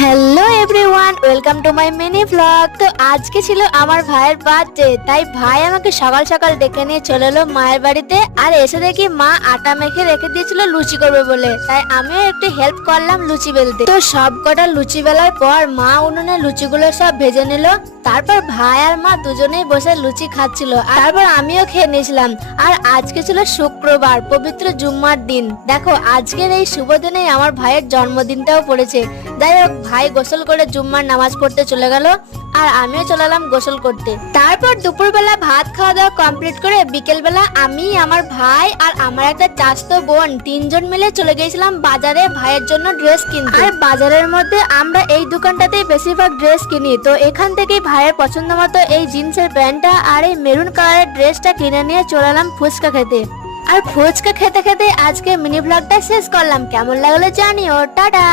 Hello everyone, welcome to my mini blog. তো আজকে ছিল আমার ভাইয়ের বার্থডে, তাই ভাই আমাকে সকাল সকাল ডেকে নিয়ে চলে এলো মায়ের বাড়িতে। আর এসে দেখি মা আটা মেখে রেখে দিয়েছিল লুচি করবে বলে, তাই আমিও একটু হেল্প করলাম লুচি বেলতে। তো সব কটা লুচি বেলার পর মা উনুনে লুচিগুলো সব ভেজে নিল। তারপর ভাই আর মা দুজনেই বসে লুচি খাচ্ছিল, আর তারপর আমিও খেয়ে নিয়েছিলাম। আর আজকে ছিল শুক্রবার, পবিত্র জুম্মার দিন। দেখো আজকের এই শুভ দিনে আমার ভাইয়ের জন্মদিনটাও পড়েছে। যাই হোক, ভাই গোসল করে জুম্মার নামাজ পড়তে চলে গেল, আর আমিও চলে এলাম গোসল করতে। তারপর দুপুরবেলা ভাত খাওয়া দাওয়া কমপ্লিট করে বিকেলবেলা আমি, আমার ভাই আর আমার একটা চাচাতো বোন তিনজন মিলে চলে গিয়েছিলাম বাজারে ভাইয়ের জন্য ড্রেস কিনতে। আর বাজারের মধ্যে আমরা এই দোকানটাতেই বেশিরভাগ ড্রেস কিনি, তো এখান থেকেই ভাইয়ের পছন্দ মতো এই জিন্সের প্যান্টটা আর এই মেরুন কালারের ড্রেসটা কিনে নিয়ে চলে এলাম ফুচকা খেতে। আর ফুচকা খেতে খেতে আজকে মিনি ব্লগটা শেষ করলাম। কেমন লাগলো জানিও। টাটা।